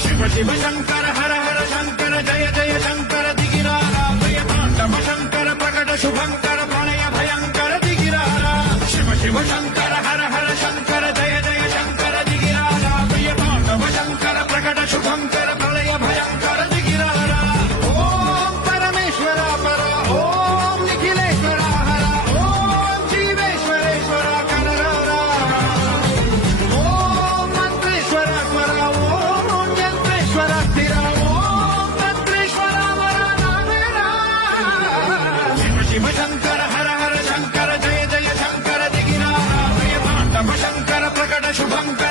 శివ శివ శంకర హర హర శంకర జయ జయ శంకర దిగిరారా భయతాండవ శంకర ప్రకట శుభంకర ప్రళయ భయంకర దిగిరారా శివ శివ శంకర హర హర శంకర జయ జయ శంకర దిగిరారా భయతాండవ శంకర ప్రకట శుభంకర ప్రళయ భయంకర దిగిరారా ఓం పరమేశ్వర పర ఓం నిఖిలేశ్వర హర ఓం జీవేశ్వరేశ్వర కరరారా ఓం మంత్రేశ్వర స్వర ఓం యంత్రేశ్వర స్థిర ఓం తంత్రేశ్వర వర నామేరా శివ శివ శంకర హర హర శంకర జయ జయ శంకర దిగిరారా భయతాండవ శంకర ప్రకట శుభంకర